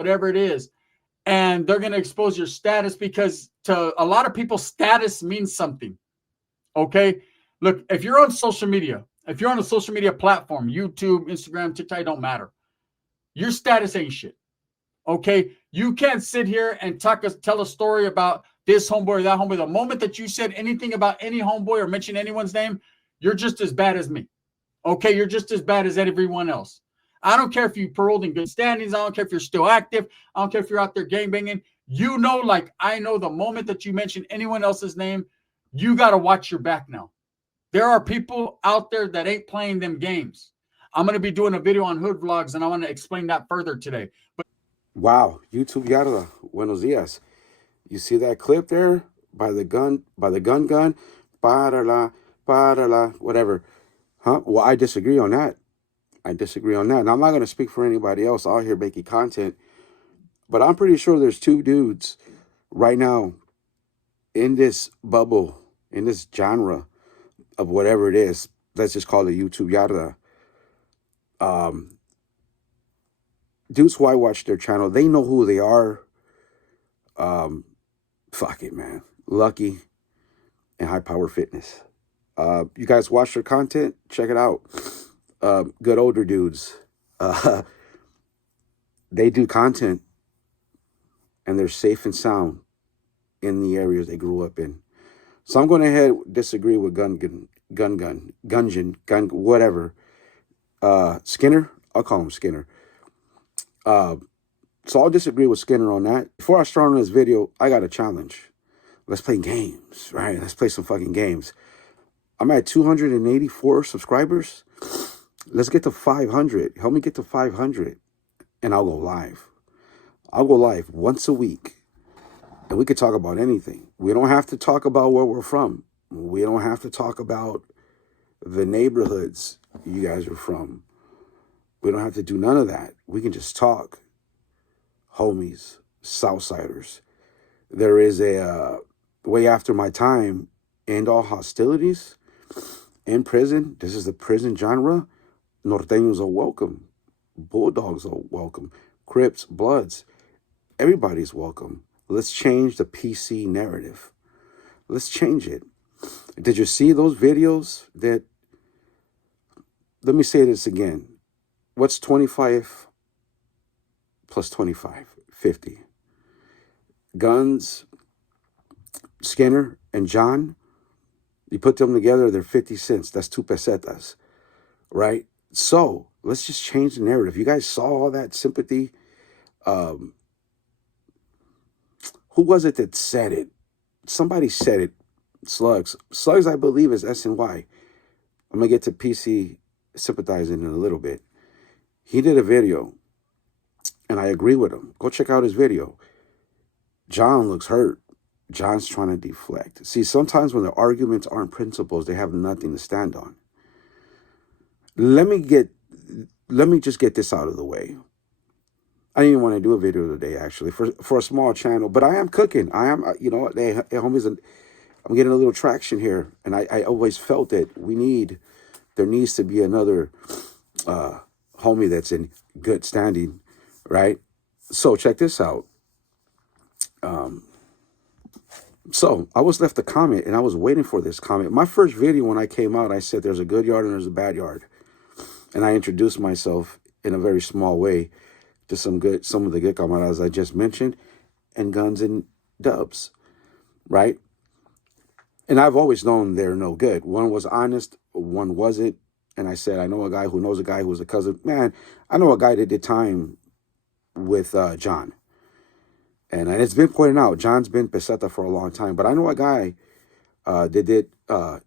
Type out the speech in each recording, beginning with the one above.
whatever it is, and they're going to expose your status because to a lot of people, status means something. Okay. Look, if you're on social media, if you're on a social media platform, YouTube, Instagram, TikTok, it don't matter. Your status ain't shit. Okay. You can't sit here and tell a story about this homeboy or that homeboy. The moment that you said anything about any homeboy or mention anyone's name, you're just as bad as me. Okay. You're just as bad as everyone else. I don't care if you paroled in good standings. I don't care if you're still active. I don't care if you're out there gangbanging. You know, like I know, the moment that you mention anyone else's name, you got to watch your back now. There are people out there that ain't playing them games. I'm going to be doing a video on hood vlogs, and I want to explain that further today. But Wow, YouTube Yarda, buenos dias. You see that clip there by the gun, parala, parala, whatever. Huh? Well, I disagree on that. I disagree on that. Now, I'm not going to speak for anybody else out here making content, but I'm pretty sure there's two dudes right now in this bubble, in this genre of whatever it is. Let's just call it YouTube Yarda. Dudes who I watch their channel, they know who they are. Fuck it, man. Lucky and High Power Fitness. You guys watch their content? Check it out. Good older dudes. They do content and they're safe and sound in the areas they grew up in. So I'm going to ahead disagree with Gungeon, whatever. Skinner? I'll call him Skinner. So I'll disagree with Skinner on that. Before I start on this video, I got a challenge. Let's play games, right? Let's play some fucking games. I'm at 284 subscribers. Let's get to 500. Help me get to 500 and I'll go live. I'll go live once a week and we could talk about anything. We don't have to talk about where we're from. We don't have to talk about the neighborhoods you guys are from. We don't have to do none of that. We can just talk. Homies, Southsiders. There is a way after my time, end all hostilities in prison. This is the prison genre. Norteños are welcome. Bulldogs are welcome. Crips, Bloods. Everybody's welcome. Let's change the PC narrative. Let's change it. Did you see those videos that, let me say this again. What's 25 plus 25? 50. Guns, Skinner, and John, you put them together, they're 50 cents. That's 2 pesetas, right? So let's just change the narrative. You guys saw all that sympathy. Who was it that said it? Somebody said it. Slugs. Slugs, I believe, is SNY. I'm going to get to PC sympathizing in a little bit. He did a video, and I agree with him. Go check out his video. John looks hurt. John's trying to deflect. See, sometimes when the arguments aren't principles, they have nothing to stand on. Let me just get this out of the way. I didn't even want to do a video today, actually, for a small channel, but I am cooking. I am, you know, homies, I'm getting a little traction here, and I always felt that there needs to be another homie that's in good standing, right? So check this out. So I was left a comment, and I was waiting for this comment. My first video when I came out, I said there's a good yard and there's a bad yard, and I introduced myself in a very small way to some of the good camaradas I just mentioned, and Guns and Dubs, right? And I've always known they're no good. One was honest, one wasn't. And I said, I know a guy who knows a guy who was a cousin. Man, I know a guy that did time with John. And it's been pointed out, John's been peseta for a long time. But I know a guy that did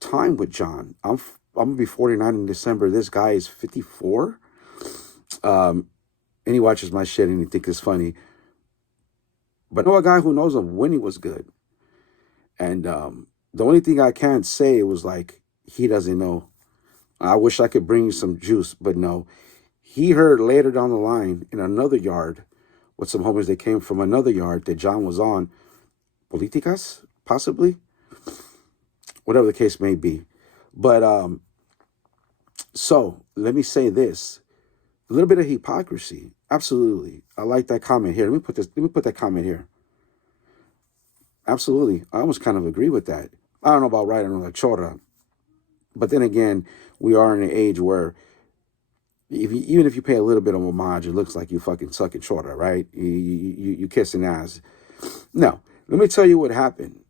time with John. I'm going to be 49 in December. This guy is 54. And he watches my shit and he thinks it's funny. But I know a guy who knows him when he was good. And the only thing I can't say was like, he doesn't know. I wish I could bring you some juice, but no. He heard later down the line in another yard with some homies that came from another yard that John was on. Politicas, possibly? Whatever the case may be. But, so, let me say this. A little bit of hypocrisy. Absolutely. I like that comment here. Let me put that comment here. Absolutely. I almost kind of agree with that. I don't know about writing on la chora, but then again, we are in an age where even if you pay a little bit of homage, it looks like you fucking sucking chora, right? You kissing ass. No, let me tell you what happened.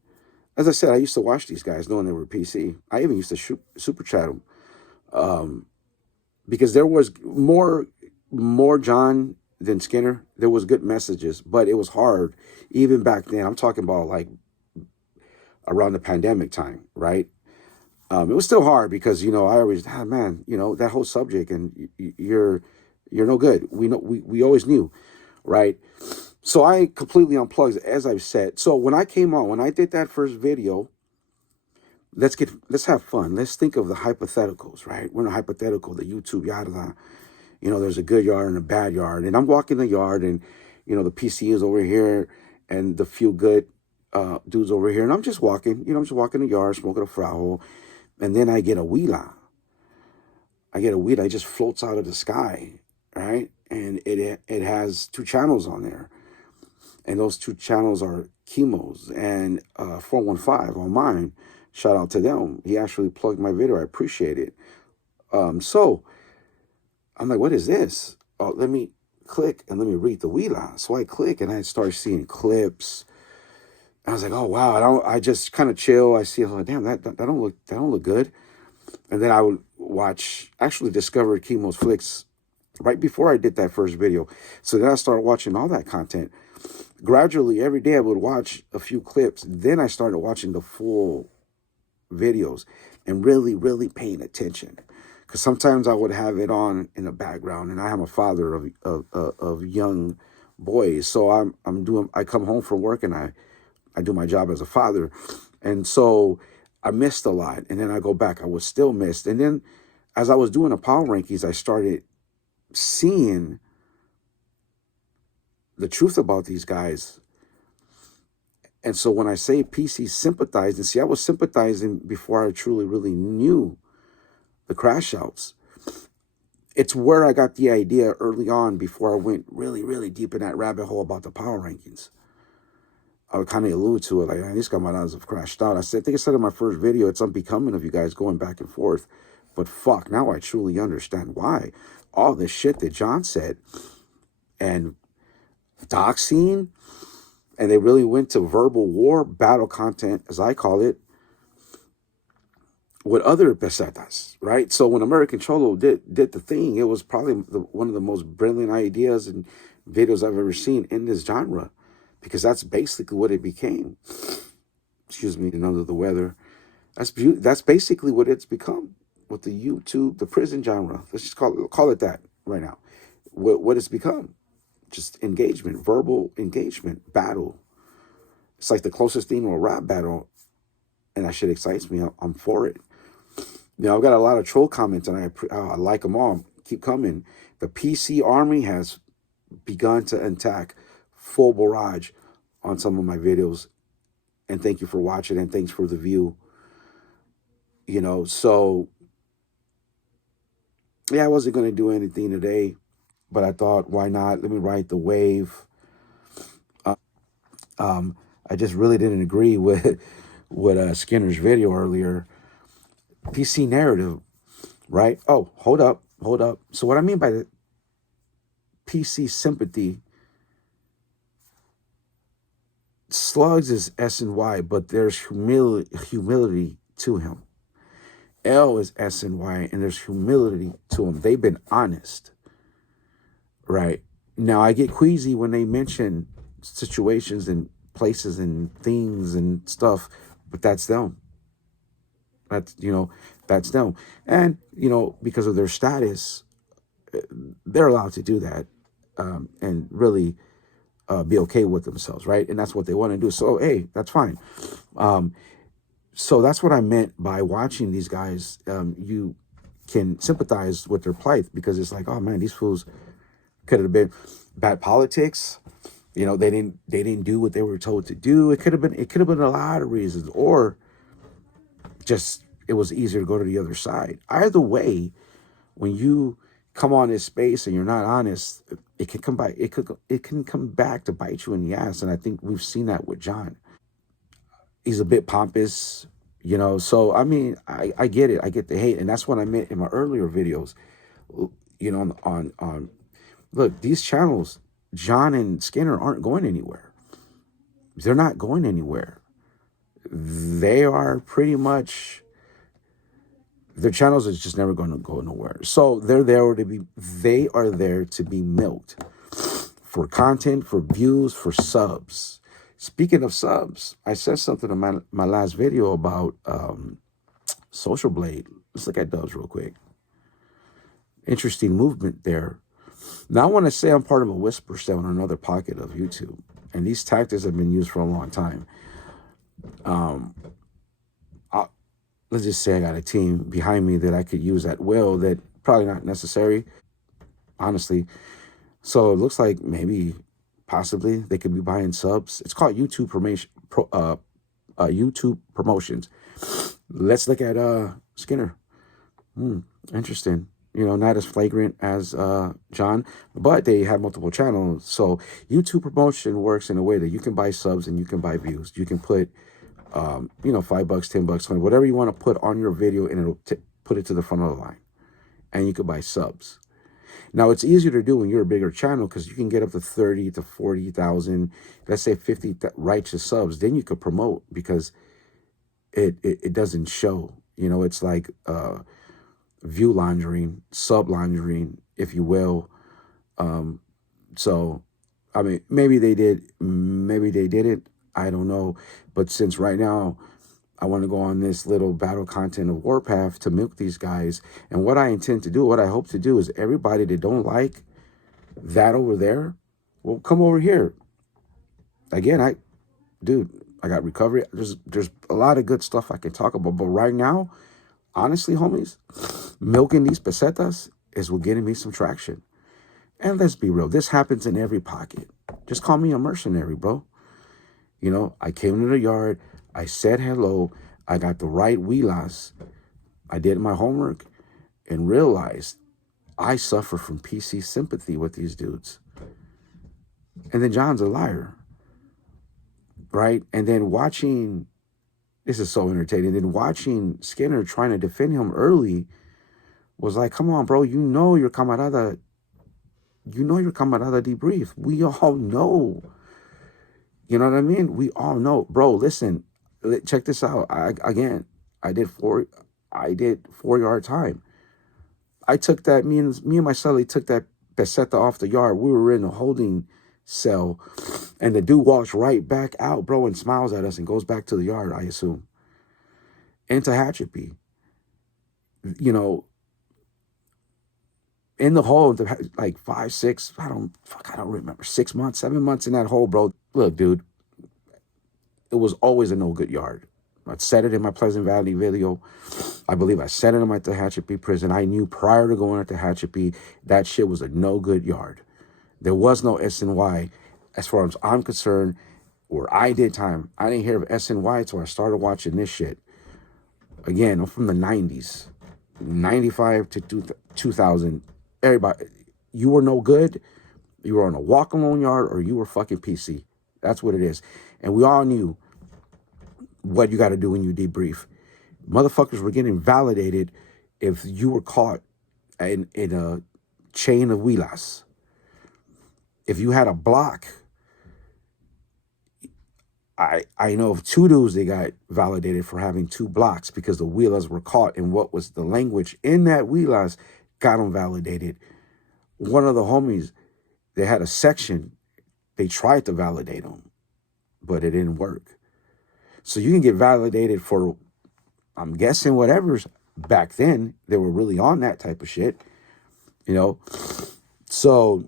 As I said, I used to watch these guys knowing they were PC. I even used to super chat them because there was more John than Skinner. There was good messages, but it was hard even back then. I'm talking about like around the pandemic time, right? It was still hard because I always, man, that whole subject, and you're no good. We know we always knew, right? So I completely unplugged, as I've said. So when I came on, when I did that first video, let's have fun. Let's think of the hypotheticals, right? We're in a hypothetical, the YouTube yada. There's a good yard and a bad yard, and I'm walking the yard, and the PC is over here, and the feel good dudes over here, and I'm just walking. I'm just walking the yard, smoking a frau. And then I get a huila. It just floats out of the sky, right? And it has 2 channels on there. And those 2 channels are Chemo's and 415 on mine. Shout out to them. He actually plugged my video. I appreciate it. So I'm like, what is this? Oh, let me click and let me read the huila. So I click and I start seeing clips. I was like, oh wow! I just kind of chill. I see, oh damn, that don't look good. And then I would actually discovered Chemo's flicks right before I did that first video. So then I started watching all that content. Gradually, every day I would watch a few clips. Then I started watching the full videos and really, really paying attention. Because sometimes I would have it on in the background, and I am a father of young boys. So I come home from work and I do my job as a father. And so I missed a lot. And then I go back, I was still missed. And then as I was doing the power rankings, I started seeing the truth about these guys. And so when I say PC sympathized, and see, I was sympathizing before I truly, really knew the crash outs. It's where I got the idea early on before I went really, really deep in that rabbit hole about the power rankings. I would kind of allude to it, like, man, these camaradas have crashed out. I think I said in my first video, it's unbecoming of you guys going back and forth. But fuck, now I truly understand why. All this shit that John said and doxing, and they really went to verbal war, battle content, as I call it, with other pesetas, right? So when American Cholo did the thing, it was probably one of the most brilliant ideas and videos I've ever seen in this genre. Because that's basically what it became. Excuse me, and under the weather. That's basically what it's become with the YouTube, the prison genre. Let's just call it that right now. What it's become. Just engagement, verbal engagement, battle. It's like the closest thing to a rap battle. And that shit excites me. I'm for it. I've got a lot of troll comments, and I like them all. Keep coming. The PC army has begun to attack full barrage on some of my videos, and thank you for watching, and thanks for the view. So yeah, I wasn't going to do anything today, but I thought, why not? Let me ride the wave. I just really didn't agree with Skinner's video earlier. PC narrative, right? Oh, hold up. So what I mean by the PC sympathy, Slugs is S and Y, but there's humility to him. L is S and Y, and there's humility to him. They've been honest, right? Now, I get queasy when they mention situations and places and things and stuff, but that's them. That's them. And, because of their status, they're allowed to do that and really be okay with themselves, right? And that's what they want to do. So, hey, that's fine. So that's what I meant by watching these guys. You can sympathize with their plight because it's like, oh man, these fools could have been bad politics. They didn't do what they were told to do. It could have been a lot of reasons, or just it was easier to go to the other side. Either way, when you come on this space and you're not honest, it can come back. It can come back to bite you in the ass. And I think we've seen that with John. He's a bit pompous, you know. So I mean, I get it. I get the hate, and that's what I meant in my earlier videos. You know, on look, these channels, John and Skinner aren't going anywhere. They're not going anywhere. They are pretty much, their channels is just never going to go nowhere. So they are there to be milked for content, for views, for subs. Speaking of subs, I said something in my last video about Social Blade. Let's look at those real quick. Interesting movement there. Now I want to say I'm part of a whisper cell in another pocket of YouTube, and these tactics have been used for a long time. Let's just say I got a team behind me that I could use at will, that probably not necessary, honestly. So it looks like maybe, possibly, they could be buying subs. It's called YouTube YouTube promotions. Let's look at Skinner. Interesting. You know, not as flagrant as John, but they have multiple channels. So YouTube promotion works in a way that you can buy subs and you can buy views. You can put, you know, $5, $10, 20, whatever you want to put on your video, and it'll put it to the front of the line. And you can buy subs. Now, it's easier to do when you're a bigger channel because you can get up to 30 to 40,000, let's say 50 righteous subs. Then you could promote because it doesn't show. You know, it's like view laundering, sub laundering, if you will. So, I mean, maybe they did, maybe they didn't. I don't know. But since right now I want to go on this little battle content of Warpath to milk these guys, and what I intend to do, what I hope to do, is everybody that don't like that over there, well, come over here. Again, I got recovery. There's a lot of good stuff I can talk about. But right now, honestly, homies, milking these pesetas is what getting me some traction. And let's be real, this happens in every pocket. Just call me a mercenary, bro. You know, I came to the yard, I said hello, I got the right wheelas, I did my homework, and realized I suffer from PC sympathy with these dudes. And then John's a liar, right? And then watching, this is so entertaining, then watching Skinner trying to defend him early was like, come on, bro, you know your camarada debrief. We all know. You know what I mean? We all know. Bro, listen, check this out. I did 4-yard time. I took that, me and my celly took that peseta off the yard. We were in a holding cell, and the dude walks right back out, bro, and smiles at us and goes back to the yard, I assume. Into Tehachapi. You know, in the hole, like 5, 6, I don't remember, 6 months, 7 months in that hole, bro. Look, dude, it was always a no good yard. I said it in my Pleasant Valley video. I believe I said it in my Tehachapi prison. I knew prior to going to Tehachapi, that shit was a no good yard. There was no SNY, as far as I'm concerned, where I did time. I didn't hear of SNY until I started watching this shit. Again, I'm from the 90s, 95 to 2000. Everybody, you were no good, you were on a walk-alone yard, or you were fucking PC. That's what it is. And we all knew what you got to do when you debrief. Motherfuckers were getting validated if you were caught in a chain of wheelas. If you had a block, I know of 2 dudes they got validated for having 2 blocks because the wheelas were caught, and what was the language in that wheelas got them validated. One of the homies, they had a section, they tried to validate them, but it didn't work. So you can get validated for, I'm guessing, whatever's back then. They were really on that type of shit, you know. So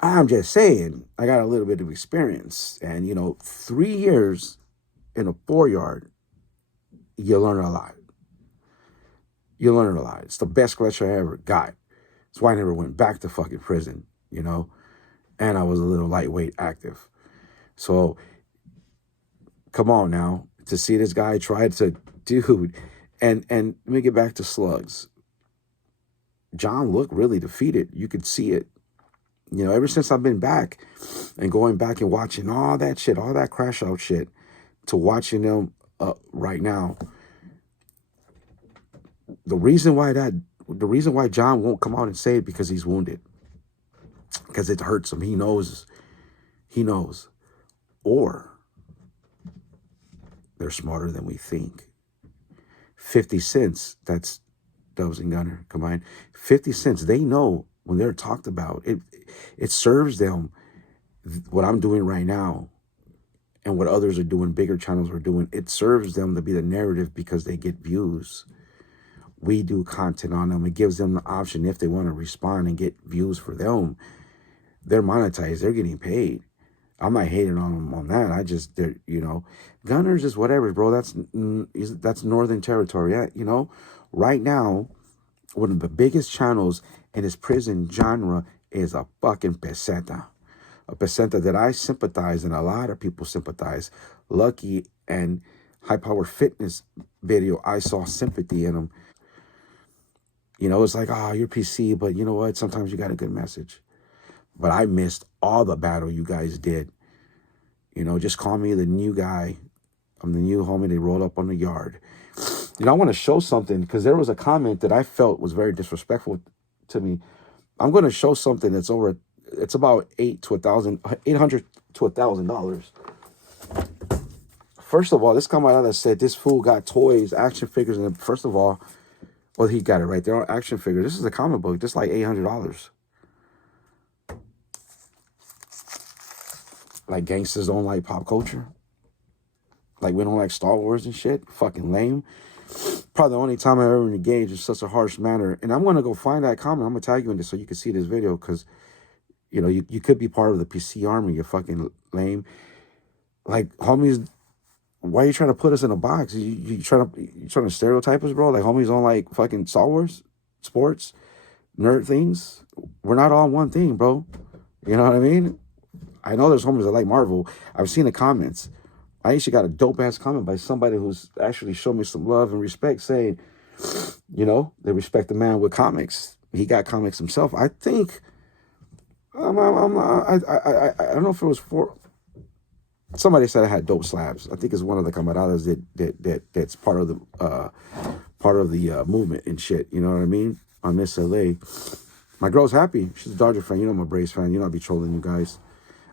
I'm just saying, I got a little bit of experience. And, you know, 3 years in a 4-yard, you learn a lot. You learn a lot. It's the best lecture I ever got. That's why I never went back to fucking prison, you know. And I was a little lightweight active. So, come on now. To see this guy try to, dude. And let me get back to slugs. John looked really defeated. You could see it. You know, ever since I've been back and going back and watching all that shit, all that crash out shit, to watching them right now, the reason why John won't come out and say it, because he's wounded, because it hurts him. He knows, or they're smarter than we think. 50 cents, that's Dubs and Gunner combined. 50 cents, they know when they're talked about, it serves them what I'm doing right now and what others are doing, bigger channels are doing. It serves them to be the narrative because they get views. We do content on them. It gives them the option, if they want to respond and get views for them, they're monetized, they're getting paid. I'm not hating on them on that. I just, they're, you know, Gunners is whatever, bro. That's Northern Territory. You know, right now, one of the biggest channels in this prison genre is a fucking peseta. A peseta that I sympathize and a lot of people sympathize. Lucky and High Power Fitness video, I saw sympathy in them. You know, it's like, oh, you're PC, but you know what? Sometimes you got a good message. But I missed all the battle you guys did. You know, just call me the new guy. I'm the new homie they rolled up on the yard. You know, I want to show something because there was a comment that I felt was very disrespectful to me. I'm going to show something that's over, it's about $800 to $1,000. First of all, this comment out that said this fool got toys, action figures, and first of all, well, he got it right there. Action figures. This is a comic book, just like $800. Like gangsters don't like pop culture. Like we don't like Star Wars and shit. Fucking lame. Probably the only time I ever engaged in such a harsh manner. And I'm going to go find that comment. I'm going to tag you in this so you can see this video because, you know, you could be part of the PC army. You're fucking lame. Like, homies, why are you trying to put us in a box? You trying to stereotype us, bro? Like, homies don't like fucking Star Wars, sports, nerd things. We're not all one thing, bro. You know what I mean? I know there's homies that like Marvel. I've seen the comments. I actually got a dope-ass comment by somebody who's actually showed me some love and respect, saying, you know, they respect the man with comics. He got comics himself. I think, I don't know if it was for, somebody said I had dope slabs. I think it's one of the camaradas that's part of the movement and shit. You know what I mean? On Miss LA. My girl's happy. She's a Dodger fan. You know I'm a Braves fan. You know I'll be trolling you guys.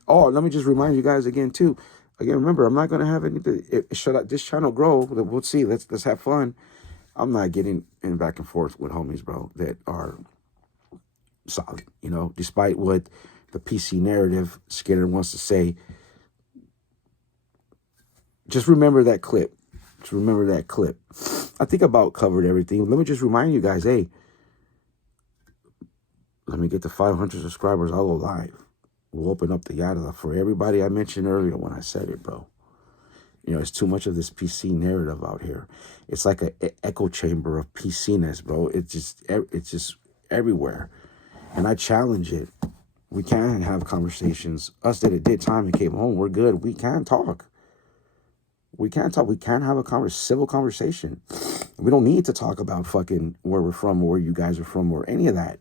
Oh, let me just remind you guys again too. Again, remember, I'm not gonna have anything. Should this channel grow? We'll see. Let's have fun. I'm not getting in back and forth with homies, bro, that are solid. You know, despite what the PC narrative Skinner wants to say. Just remember that clip. Just remember that clip. I think about covered everything. Let me just remind you guys, hey, let me get to 500 subscribers. I'll go live. We'll open up the yada for everybody I mentioned earlier when I said it, bro. You know, it's too much of this PC narrative out here. It's like an echo chamber of PC-ness, bro. It's just everywhere. And I challenge it. We can have conversations. Us that it did time and came home, we're good. We can talk. We can talk. We can have a civil conversation. We don't need to talk about fucking where we're from or where you guys are from or any of that.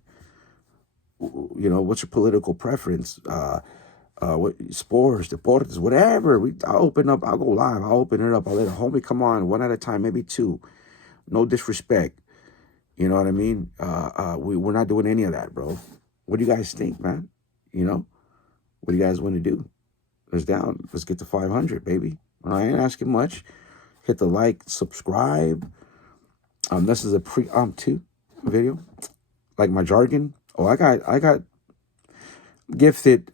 You know, what's your political preference? What sports, deportes, whatever. I'll open up. I'll go live. I'll open it up. I'll let a homie come on one at a time, maybe two. No disrespect. You know what I mean? We're not doing any of that, bro. What do you guys think, man? You know, what do you guys want to do? Let's down. Let's get to 500, baby. I ain't asking much. Hit the like, subscribe. This is a pre-2 video. Like my jargon. Oh, I got gifted.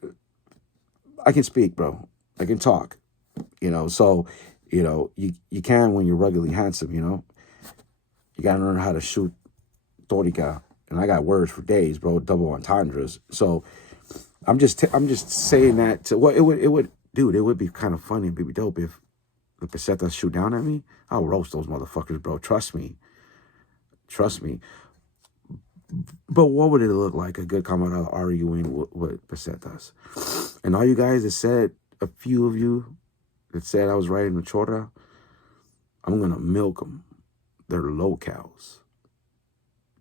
I can speak, bro. I can talk. You know, so, you know, you can when you're ruggedly handsome, you know. You got to learn how to shoot torica. And I got words for days, bro. Double entendres. So I'm just saying that to, well, it would, dude, it would be kind of funny and be dope if the pesetas shoot down at me. I'll roast those motherfuckers, bro. Trust me. Trust me. But what would it look like? A good camarada arguing with pesetas. And all you guys that said, a few of you that said I was right in the chorra, I'm going to milk them. They're low cows.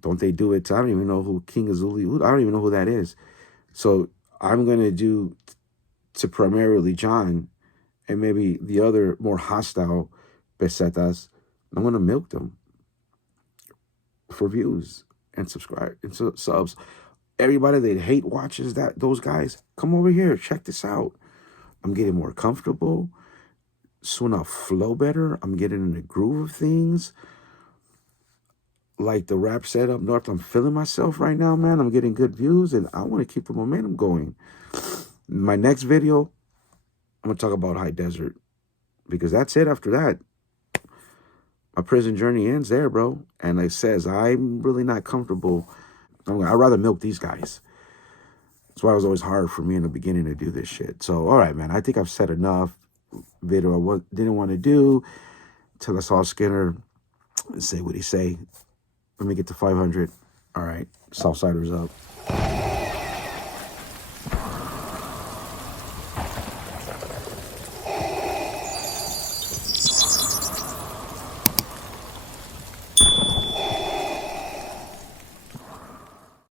Don't they do it to, I don't even know who King Azuli, I don't even know who that is. So I'm going to do to primarily John and maybe the other more hostile pesetas. I'm going to milk them for views and subscribe and subs. Everybody that hate watches those guys, come over here, check this out. I'm getting more comfortable. Soon I'll flow better. I'm getting in the groove of things. Like the rap set up north, I'm feeling myself right now, man. I'm getting good views, and I want to keep the momentum going. My next video, I'm going to talk about High Desert, because that's it. After that, my prison journey ends there, bro. And it says I'm really not comfortable. I'd rather milk these guys. That's why it was always hard for me in the beginning to do this shit. So, all right, man, I think I've said enough. Video I didn't want to do till I saw Skinner and say what he say. Let me get to 500. All right, Southsiders up.